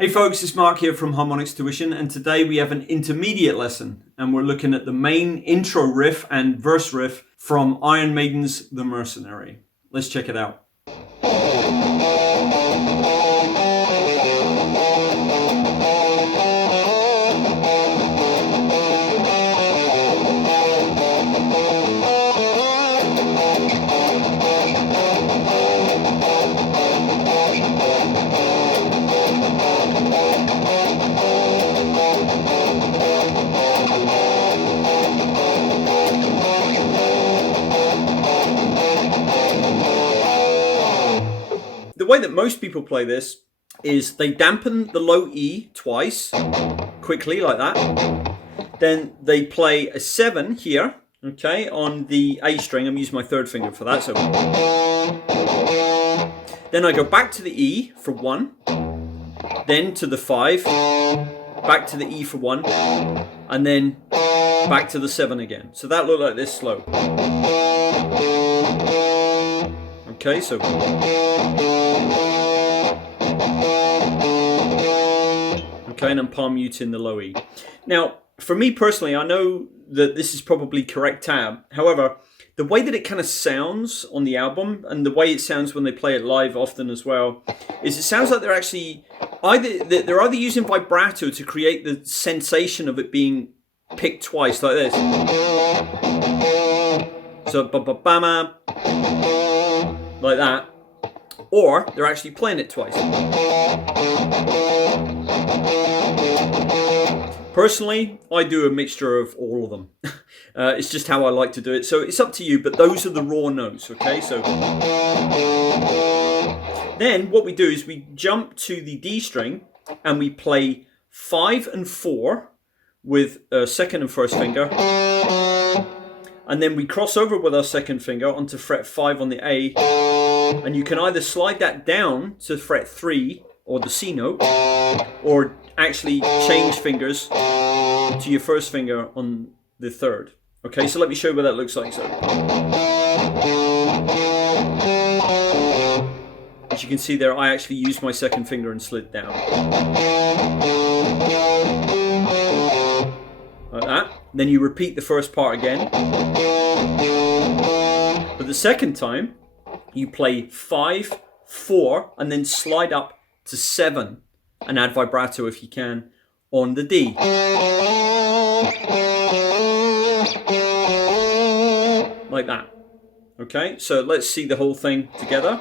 Hey folks, it's Mark here from Harmonix Tuition, and today we have an intermediate lesson and we're looking at the main intro riff and verse riff from Iron Maiden's The Mercenary. Let's check it out. The way that most people play this is they dampen the low E twice, quickly like that. Then they play a 7 here, okay, on the A string. I'm using my third finger for that. So then I go back to the E for 1, then to the 5, back to the E for 1, and then back to the 7 again. So that looked like this slow. Okay, so okay, and I'm palm muting the low E. Now, for me personally, I know that this is probably correct tab. However, the way that it kind of sounds on the album, and the way it sounds when they play it live often as well, is it sounds like they're actually they're either using vibrato to create the sensation of it being picked twice, like this. So ba-ba-ba-ma, like that, or they're actually playing it twice. Personally, I do a mixture of all of them. It's just how I like to do it, so it's up to you, but those are the raw notes, okay? So then what we do is we jump to the D string and we play 5 and 4 with second and first finger, and then we cross over with our second finger onto fret 5 on the A, and you can either slide that down to fret 3 or the C note, or actually change fingers to your first finger on the third. Okay, so let me show you what that looks like. So as you can see there, I actually used my second finger and slid down. Like that. Then you repeat the first part again. But the second time, you play 5, 4, and then slide up to 7 and add vibrato if you can on the D. Like that. Okay, so let's see the whole thing together.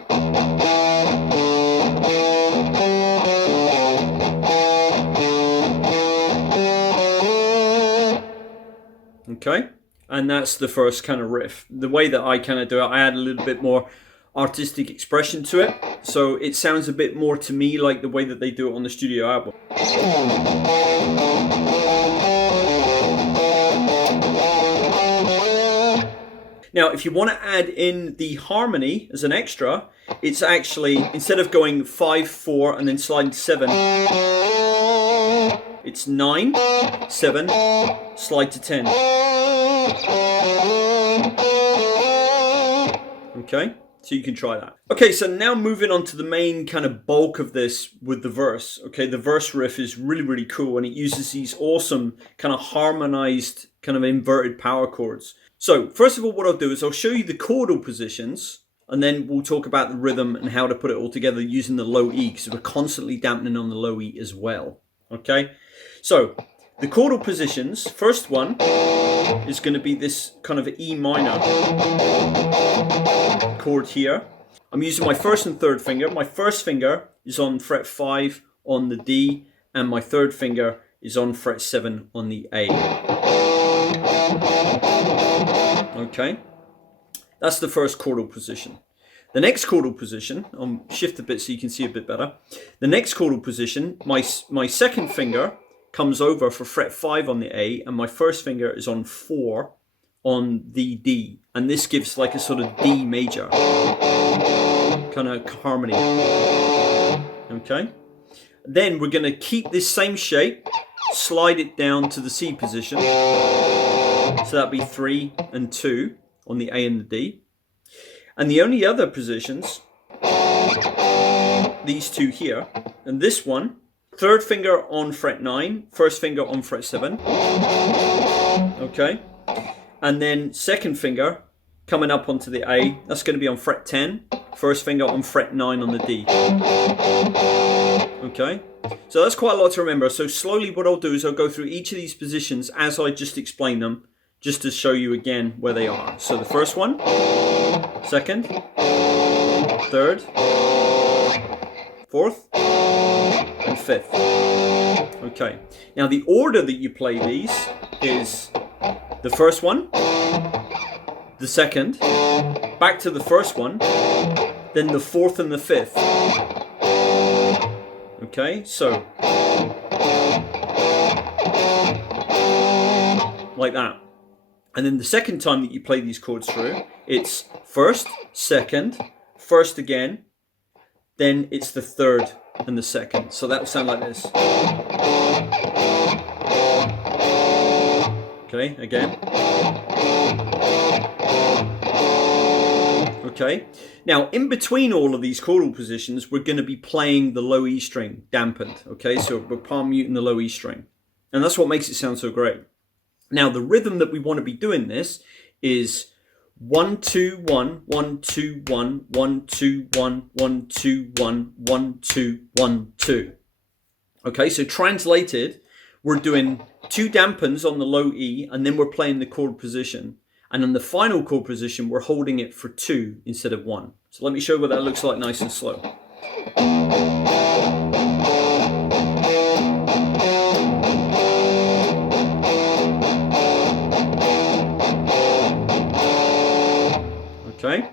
Okay, and that's the first kind of riff. The way that I kind of do it, I add a little bit more artistic expression to it, so it sounds a bit more to me like the way that they do it on the studio album. Now, if you want to add in the harmony as an extra, it's actually, instead of going 5, 4, and then sliding to 7, it's 9, 7, slide to 10. Okay, so you can try that. Okay, so now moving on to the main kind of bulk of this with the verse. Okay, the verse riff is really, really cool, and it uses these awesome kind of harmonized kind of inverted power chords. So first of all, what I'll do is I'll show you the chordal positions, and then we'll talk about the rhythm and how to put it all together using the low E, because we're constantly dampening on the low E as well. Okay, so the chordal positions, first one is going to be this kind of E minor chord here. I'm using my first and third finger. My first finger is on fret 5 on the D, and my third finger is on fret 7 on the A. Okay, that's the first chordal position. The next chordal position, I'll shift a bit so you can see a bit better. The next chordal position, my second finger comes over for fret 5 on the A, and my first finger is on 4 on the D, and this gives like a sort of D major kind of harmony. Okay, then we're going to keep this same shape, slide it down to the C position, so that'd be 3 and 2 on the A and the D, and the only other positions, these two here, and this one third finger on fret 9, first finger on fret 7. Okay. And then second finger coming up onto the A, that's going to be on fret 10, first finger on fret 9 on the D. Okay. So that's quite a lot to remember. So slowly what I'll do is I'll go through each of these positions as I just explained them, just to show you again where they are. So the first one, second, third, fourth, and fifth. Okay. Now the order that you play these is the first one, the second, back to the first one, then the fourth and the fifth. Okay, so like that. And then the second time that you play these chords through, it's first, second, first again, then it's the third and the second. So that will sound like this. Okay, again. Okay, now in between all of these chordal positions, we're going to be playing the low E string dampened. Okay, so we're palm muting the low E string. And that's what makes it sound so great. Now the rhythm that we want to be doing this is 1 2 1 1 2 1 1 2 1 1 2 1 1 2 1 2. Okay, so translated, we're doing 2 dampens on the low E, and then we're playing the chord position. And in the final chord position, we're holding it for 2 instead of 1. So let me show you what that looks like nice and slow. Okay,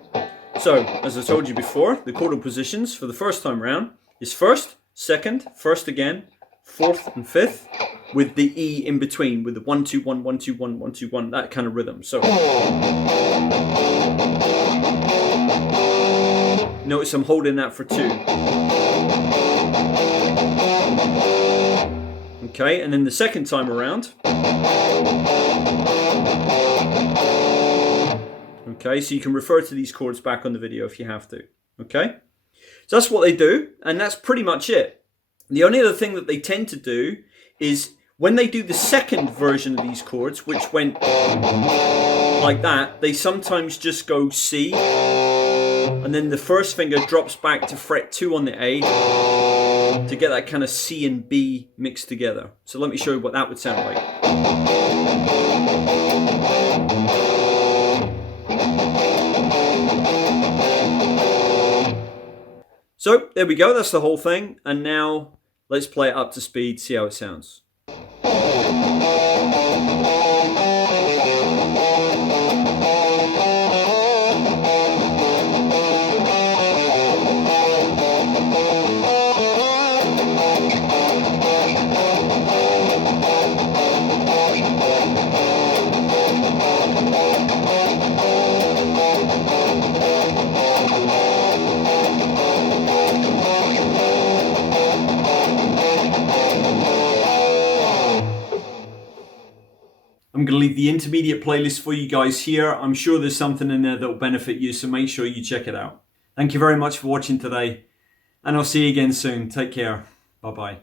so as I told you before, the chordal positions for the first time round is first, second, first again, fourth and fifth, with the E in between, with the 1 2 1 1 2 1 1 2 1, that kind of rhythm. So notice I'm holding that for 2. Okay, and then the second time around. Okay, so you can refer to these chords back on the video if you have to. Okay, so that's what they do, and that's pretty much it. The only other thing that they tend to do is when they do the second version of these chords, which went like that, they sometimes just go C, and then the first finger drops back to fret 2 on the A to get that kind of C and B mixed together. So let me show you what that would sound like. So there we go, that's the whole thing, and now let's play it up to speed, see how it sounds. I'm going to leave the intermediate playlist for you guys here. I'm sure there's something in there that will benefit you, so make sure you check it out. Thank you very much for watching today, and I'll see you again soon. Take care. Bye-bye.